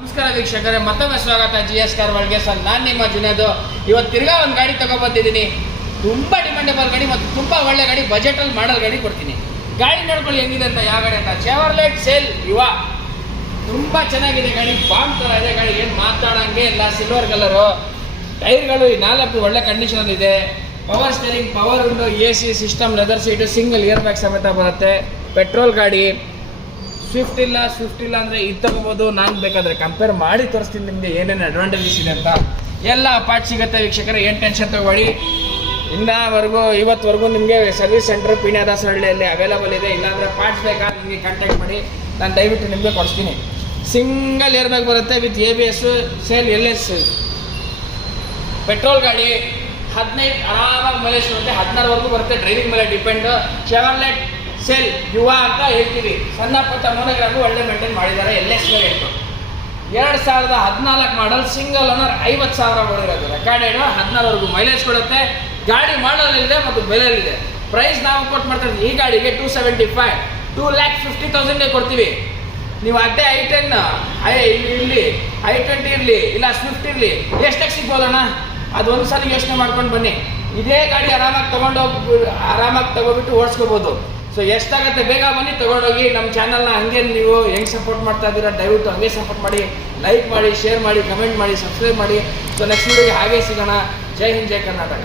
ನಮಸ್ಕಾರ ವೀಕ್ಷಕರೇ, ಮತ್ತೊಮ್ಮೆ ಸ್ವಾಗತ GS ಕಾರ್ ವರ್ಲ್ಡ್ಗೆ. ಸರ್, ನಾನು ನಿಮ್ಮ ಜುನೇದ್. ಇವತ್ತು ತಿರ್ಗಾ ಒಂದು ಗಾಡಿ ತಗೊಬಂದಿದ್ದೀನಿ. ತುಂಬ ಡಿಮ್ಯಾಂಡಬಲ್ ಗಾಡಿ ಮತ್ತು ತುಂಬ ಒಳ್ಳೆ ಗಾಡಿ, ಬಜೆಟಲ್ಲಿ ಮಾಡಲ್ ಗಾಡಿ ಕೊಡ್ತೀನಿ. ಗಾಡಿ ನೋಡ್ಕೊಳ್ಳಿ ಹೆಂಗಿದೆ ಅಂತ. ಯಾವ ಗಾಡಿ ಅಂತ ಚೆವರ್ಲೆಟ್ ಸೇಲ್ ಯುವ. ತುಂಬ ಚೆನ್ನಾಗಿದೆ ಗಾಡಿ, ಬಾಂಬ್ ಥರ ಇದೆ ಗಾಡಿ, ಏನು ಮಾತಾಡೋಂಗೆ ಇಲ್ಲ. ಸಿಲ್ವರ್ ಕಲರು ಟೈರ್ಗಳು 4 ಒಳ್ಳೆ ಕಂಡೀಷನಲ್ಲಿದೆ. Power steering, power window, AC system, leather seat, single air bag ಸಮೇತ ಬರುತ್ತೆ. ಪೆಟ್ರೋಲ್ ಗಾಡಿ. ಸ್ವಿಫ್ಟ್ ಇಲ್ಲ ಅಂದರೆ ಇದು ತಗೋಬೋದು. ನಾನು ಬೇಕಾದರೆ ಕಂಪೇರ್ ಮಾಡಿ ತೋರಿಸ್ತೀನಿ ನಿಮಗೆ ಏನೇನು ಅಡ್ವಾಂಟೇಜಸ್ ಇದೆ ಅಂತ. ಎಲ್ಲ ಪಾರ್ಟ್ ಸಿಗುತ್ತೆ ವೀಕ್ಷಕರೇ, ಏನು ಟೆನ್ಷನ್ ತಗೊಳ್ಳಿ. ಇವತ್ತವರೆಗೂ ನಿಮಗೆ ಸರ್ವಿಸ್ ಸೆಂಟರ್ ಪೀಣ್ಯದಾಸಹಳ್ಳಿಯಲ್ಲಿ ಅವೈಲೇಬಲ್ ಇದೆ. ಇಲ್ಲಾಂದರೆ ಪಾರ್ಟ್ಸ್ ಬೇಕಾದ್ರೆ ನಿಮಗೆ ಕಾಂಟ್ಯಾಕ್ಟ್ ಮಾಡಿ, ನಾನು ದಯವಿಟ್ಟು ನಿಮಗೆ ಕೊಡಿಸ್ತೀನಿ. ಸಿಂಗಲ್ ಏರ್ ಬ್ಯಾಗ್ ಬರುತ್ತೆ with ABS, sale LS. Petrol ಗಾಡಿ 15 ಆರಾಮಾಗಿ ಮೈಲೇಜ್ ಬರುತ್ತೆ, 16ವರೆಗೂ ಬರುತ್ತೆ. ಡ್ರೈವಿಂಗ್ ಮೇಲೆ ಡಿಪೆಂಡ್. ಚೆವರ್ಲೆಟ್ ಸೇಲ್ ಯುವ ಅಂತ ಹೇಳ್ತೀವಿ. ಸಣ್ಣ ಪುಟ್ಟ ಮೋನೋಗ್ರಾಫು ಒಳ್ಳೆ ಮೇಂಟೈನ್ ಮಾಡಿದ್ದಾರೆ. LS ವೇರಿಯಂಟು 2014 ಮಾಡಲ್, ಸಿಂಗಲ್ ಓನರ್, 50,000 ಓಡಿರೋದು. ರೆಕಾರ್ಡೆಡ್ 16ವರೆಗೂ ಮೈಲೇಜ್ ಕೊಡುತ್ತೆ. ಗಾಡಿ ಮಾಡಲಿದೆ ಮತ್ತು ಬೆಲೆಯಲ್ಲಿದೆ. ಪ್ರೈಸ್ ನಾವು ಕೊಟ್ಟು ಮಾಡ್ತೀವಿ ಈ ಗಾಡಿಗೆ 275, 2,50,000 ಕೊಡ್ತೀವಿ. ನೀವು ಅದೇ i10 ಇರಲಿ, i20 ಇರಲಿ, ಇಲ್ಲ ಸ್ವಿಫ್ಟ್ ಇರಲಿ, ಎಷ್ಟಕ್ಕೆ ಸಿಗ್ಬೋದಣ್ಣ ಅದು ಒಂದು ಸಲ ಯೋಚನೆ ಮಾಡ್ಕೊಂಡು ಬನ್ನಿ. ಇದೇ ಗಾಡಿ ಆರಾಮಾಗಿ ತಗೋಬಿಟ್ಟು ಓಡಿಸ್ಕೋಬೋದು. ಸೊ ಎಷ್ಟಾಗುತ್ತೆ ಬೇಗ ಬನ್ನಿ ತಗೊಂಡೋಗಿ. ನಮ್ಮ ಚಾನಲ್ನ ಹಂಗೆ ನೀವು ಹೆಂಗೆ ಸಪೋರ್ಟ್ ಮಾಡ್ತಾ ಇದ್ದೀರಾ, ದಯವಿಟ್ಟು ಹಂಗೆ ಸಪೋರ್ಟ್ ಮಾಡಿ, ಲೈಕ್ ಮಾಡಿ, ಶೇರ್ ಮಾಡಿ, ಕಮೆಂಟ್ ಮಾಡಿ, ಸಬ್ಸ್ಕ್ರೈಬ್ ಮಾಡಿ. ಸೊ ನೆಕ್ಸ್ಟ್ ವೀಡಿಯೋಗೆ ಹಾಗೆ ಸಿಗೋಣ. ಜೈ ಹಿಂದ್, ಜೈ ಕರ್ನಾಟಕ.